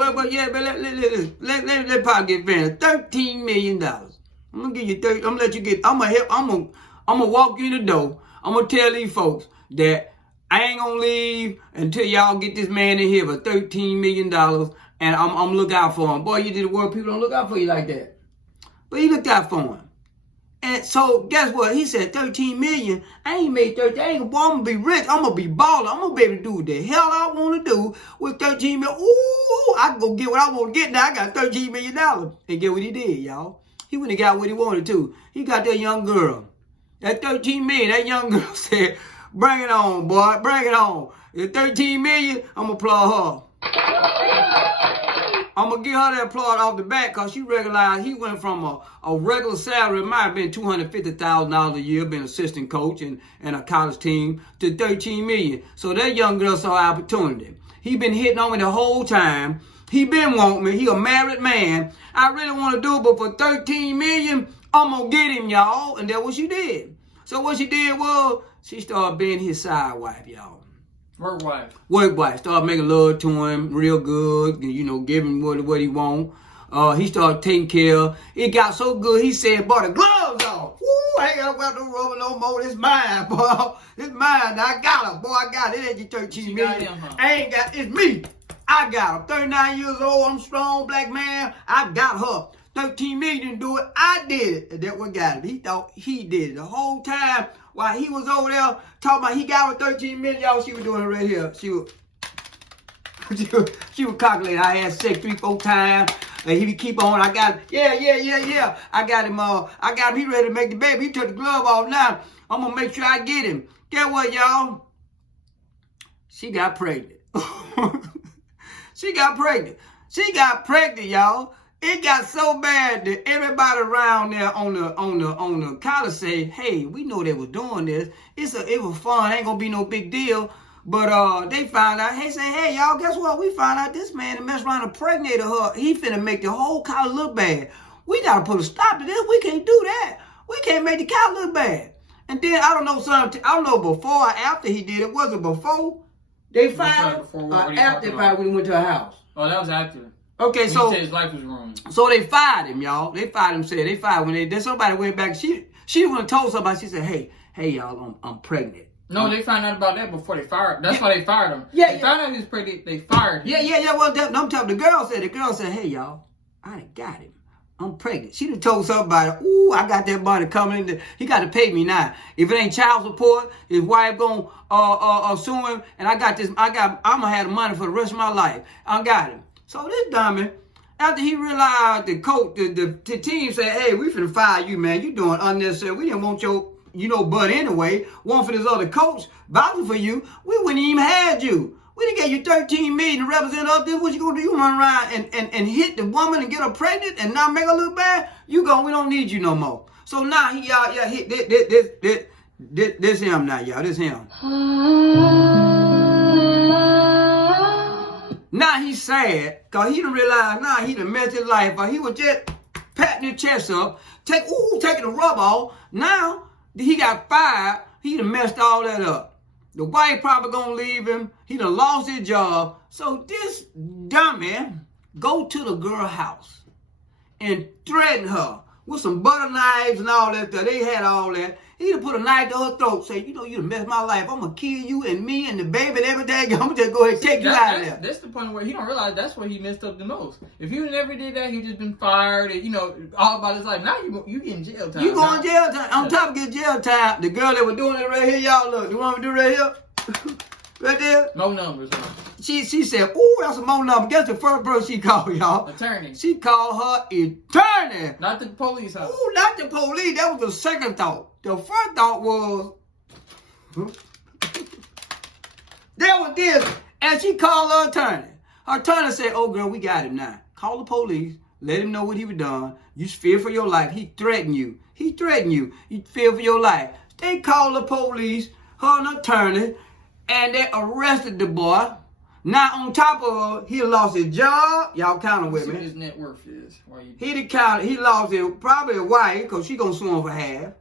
Pop get finished. $13 million. I'm gonna give you 30. I'm gonna let you get. I'm gonna walk you in the door. I'm gonna tell these folks that I ain't gonna leave until y'all get this man in here for $13 million. And I'm look out for him. Boy, you did the world. People don't look out for you like that. But he looked out for him. And so, guess what? He said, $13 million. I ain't made 30. I'm going to be rich. I'm going to be baller. I'm going to be able to do what the hell I want to do with $13 million. Ooh, I can go get what I want to get now. I got $13 million. And get what he did, y'all. He wouldn't have got what he wanted to. He got that young girl. That $13 million, that young girl said, bring it on, boy. Bring it on. At $13 million, I'm going to applaud her. I'm going to give her that applaud off the back because she realized he went from a regular salary, it might have been $250,000 a year, being assistant coach and a college team, to $13 million. So that young girl saw opportunity. He been hitting on me the whole time. He been wanting me. He a married man. I really want to do it, but for $13 million, I'm going to get him, y'all. And that's what she did. So what she did was she started being his side wife, y'all. Work wife. Started making love to him real good, giving what he want. He started taking care of. It got so good, he said, boy, the gloves off. Woo, I ain't got to wear no rubber no more. This mine, boy. This mine. I got it. Boy, I got it. It ain't your $13 million. I ain't got it. It's me. I got her. 39 years old, I'm strong, black man. I got her. 13 million to do it. I did it. And that's what got him. He thought he did it. The whole time while he was over there talking about he got her 13 million, y'all, she was doing it right here. She was calculating. I had sex 3-4 times. And he would keep on. I got him. Yeah. I got him. He ready to make the baby. He took the glove off now. I'm going to make sure I get him. Get what, y'all? She got pregnant. She got pregnant, y'all. It got so bad that everybody around there on the college said, hey, we know they was doing this. It was fun. Ain't gonna be no big deal. But they found out, hey, y'all, guess what? We found out this man that messed around and impregnated her. He finna make the whole college look bad. We gotta put a stop to this. We can't do that. We can't make the college look bad. And then I don't know before or after he did it. Was it before they found him or after when he went to her house? Oh, that was after. Okay, so he said his life was ruined. So they fired him, y'all. They fired him. When somebody went back. She went and told somebody. She said, hey, y'all, I'm pregnant. No, they found out about that before they fired. That's why they fired him. They found out he was pregnant. They fired him. Yeah. Well, I'm telling the girl said, hey, y'all, I done got him. I'm pregnant. She done told somebody, ooh, I got that money coming in. He got to pay me now. If it ain't child support, his wife gonna sue him, and I'm gonna have the money for the rest of my life. I got him. So this dummy, after he realized the coach, the team said, hey, we finna fire you, man. You doing unnecessary. We didn't want your, butt anyway. One for this other coach vouching for you. We wouldn't even had you. We done gave you 13 million to represent us. This what you gonna do? You run around and hit the woman and get her pregnant and not make her look bad? We don't need you no more. So now he this him now, y'all. This him. Now he's sad because he done realized now he done messed his life up. He was just patting his chest up, taking the rub off. Now he got fired. He done messed all that up. The wife probably gonna leave him. He done lost his job. So this dummy go to the girl house and threaten her with some butter knives and all that stuff. They had all that. He done put a knife to her throat, say, you done messed my life. I'm gonna kill you and me and the baby and everything. I'm gonna just go ahead and take you out of there. That's the point where he don't realize that's where he messed up the most. If he never did that, he just been fired and, all about his life. Now you getting jail time. You going jail time. On top of getting jail time, the girl that was doing it right here, y'all look. The one we do right here? Right there? No numbers, huh? She said, ooh, that's a more number. Guess the first person she called, y'all? Attorney. She called her attorney. Not the police, huh? Ooh, not the police. That was the second thought. The first thought was, there was this. And she called her attorney. Her attorney said, oh, girl, we got him now. Call the police. Let him know what he was done. You fear for your life. He threatened you. You fear for your life. They called the police, her and attorney, and they arrested the boy. Now, on top of he lost his job. Y'all counting with me. What his net worth is. He lost his, probably a wife, because she going to sue him for half.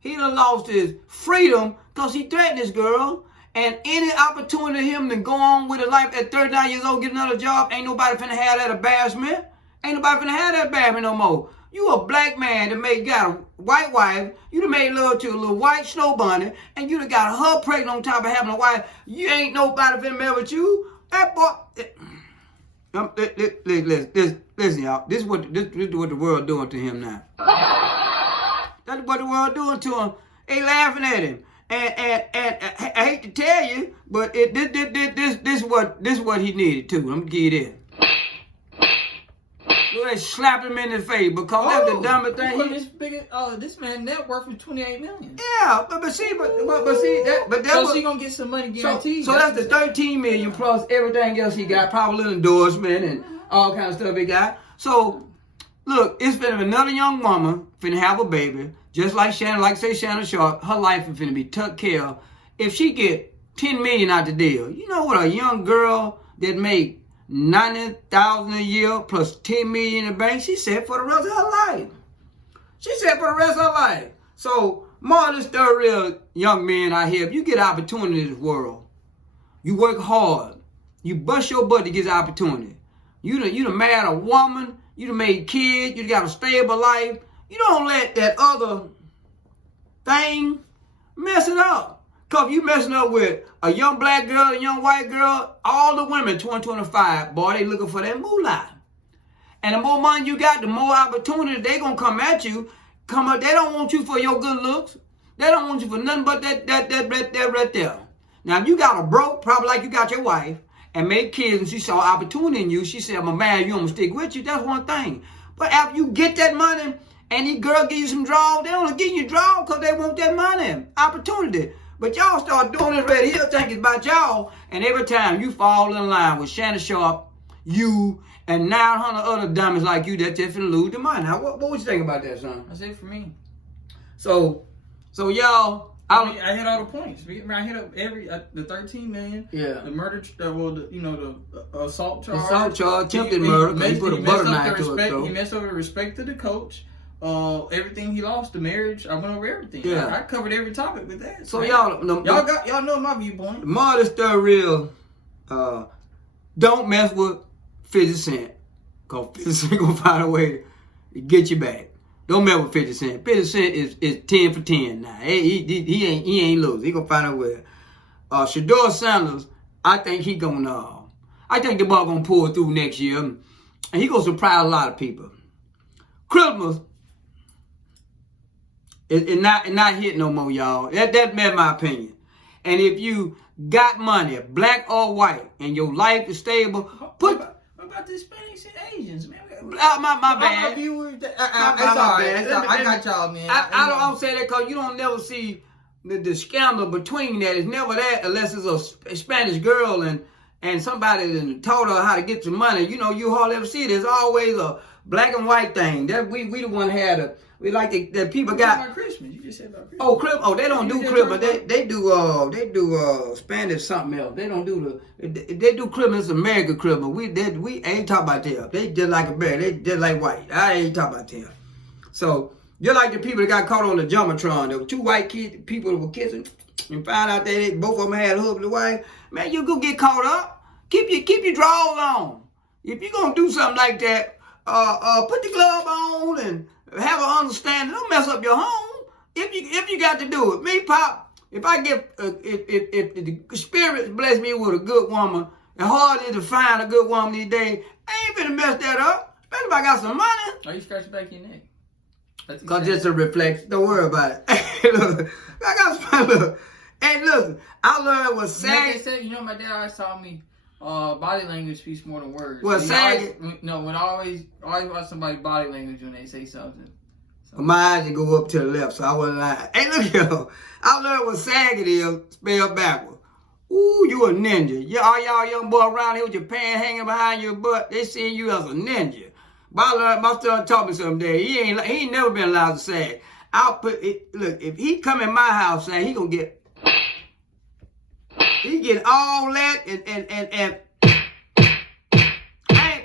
He done lost his freedom because he threatened this girl. And any opportunity for him to go on with his life at 39 years old, get another job, ain't nobody finna have that embarrassment. Ain't nobody finna have that embarrassment no more. You a black man that got a white wife. You done made love to a little white snow bunny, and you done got her pregnant on top of having a wife. You ain't nobody finna mess with you. That boy. Listen, y'all. This is what the world doing to him now. That's what the world doing to him. They laughing at him. And I hate to tell you, but this what he needed too. I'm gonna give you this. Go ahead, slap him in the face because that's the dumbest thing. This man net worth is $28 million. Yeah, but see, so she gonna get some money guaranteed. So that's the 13 million plus everything else he got, probably a little endorsement and all kind of stuff he got. So look, it's been another young woman finna have a baby, just like Shannon Sharp. Her life is finna be took care of. If she get 10 million out the deal, you know what a young girl that make $90,000 a year plus 10 million in the bank, she said for the rest of her life. So, more of this third real young men out here, if you get opportunity in this world, you work hard, you bust your butt to get the opportunity. You done married a woman, you done made kids, you got a stable life. You don't let that other thing mess it up. Cause you messing up with a young black girl, a young white girl, all the women 2025, boy, they looking for that moolah. And the more money you got, the more opportunity they gonna come at you. Come up, they don't want you for your good looks. They don't want you for nothing but that right there. Now, if you got a broke, probably like you got your wife, and made kids, and she saw opportunity in you, she said, I'm a man, you, I'm gonna stick with you, that's one thing. But after you get that money, and these girls give you some draws, they only give you draws because they want that money, opportunity. But y'all start doing this right here, think it's about y'all, and every time you fall in line with Shannon Sharp, you, and 900 other dummies like you that just finna lose the money. Now, what would you think about that, son? That's it for me. So y'all, I hit all the points. I hit up the 13 million. Yeah. The murder, the assault charge. Assault charge, attempted murder. He put a butter knife to it, though. He messed over the respect to the coach. Everything he lost, the marriage. I went over everything. Yeah. I covered every topic with that. So man. y'all know my viewpoint. The more this stuff real, don't mess with 50 Cent. Cause 50 Cent gonna find a way to get you back. Don't mess with 50 Cent. 50 Cent is 10 for 10 now. He ain't lose. He gonna find a way. Shedeur Sanders, I think he gonna I think the ball gonna pull through next year. And he gonna surprise a lot of people. Christmas is not hit no more, y'all. That's my opinion. And if you got money, black or white, and your life is stable, What about the Hispanics and Asians, man? my bad. I got y'all, man. I don't say that because you don't never see the scandal between that. It's never that unless it's a Spanish girl and somebody taught her how to get some money. You know, you hardly ever see it. There's always a black and white thing. That we the one had we like the people got about Christmas. You just said about Christmas. Oh, Christmas. Oh, they don't do Christmas. They do Spanish something else. They don't do they do Christmas, American Christmas. We ain't talking about them. They just like a bear. They just like white. I ain't talking about them. So you're like the people that got caught on the Jumbotron. There were two white people that were kissing and found out that both of them had a husband and wife. Man, you gonna get caught up. Keep your drawers on. If you're gonna do something like that, put the glove on and have an understanding. Don't mess up your home. If you got to do it. Me, Pop, if I get if the spirit bless me with a good woman, and hard is to find a good woman these days, I ain't finna mess that up. Especially if I got some money. Why you scratch the back of your neck? Cause it's a reflection. Don't worry about it. Look, I got some look. Hey, listen, I learned what sagging. You know, my dad always taught me body language speaks more than words. Well, sagging. When I always watch somebody's body language when they say something. My eyes go up to the left, so I wasn't lying. Hey, look here. I learned what sagging is spelled backwards. Ooh, you a ninja. Yeah, all y'all young boy around here with your pants hanging behind your butt, they seeing you as a ninja. But I learned, my son taught me someday. He ain't never been allowed to sag. I'll put it. Look, if he come in my house saying he get all that and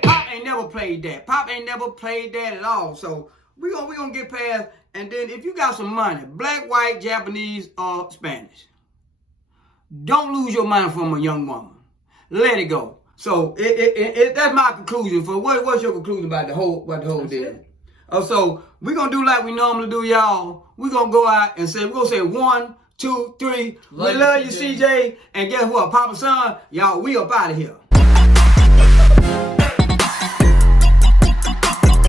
Pop ain't never played that. Pop ain't never played that at all. So we gonna get past. And then if you got some money, black, white, Japanese, or Spanish, don't lose your mind from a young woman. Let it go. So that's my conclusion. For what's your conclusion about the whole deal? So we're gonna do like we normally do, y'all. We're gonna go out and we're gonna say 1, 2, 3. We love you, CJ. And guess what? Papa Son, y'all, we up out of here.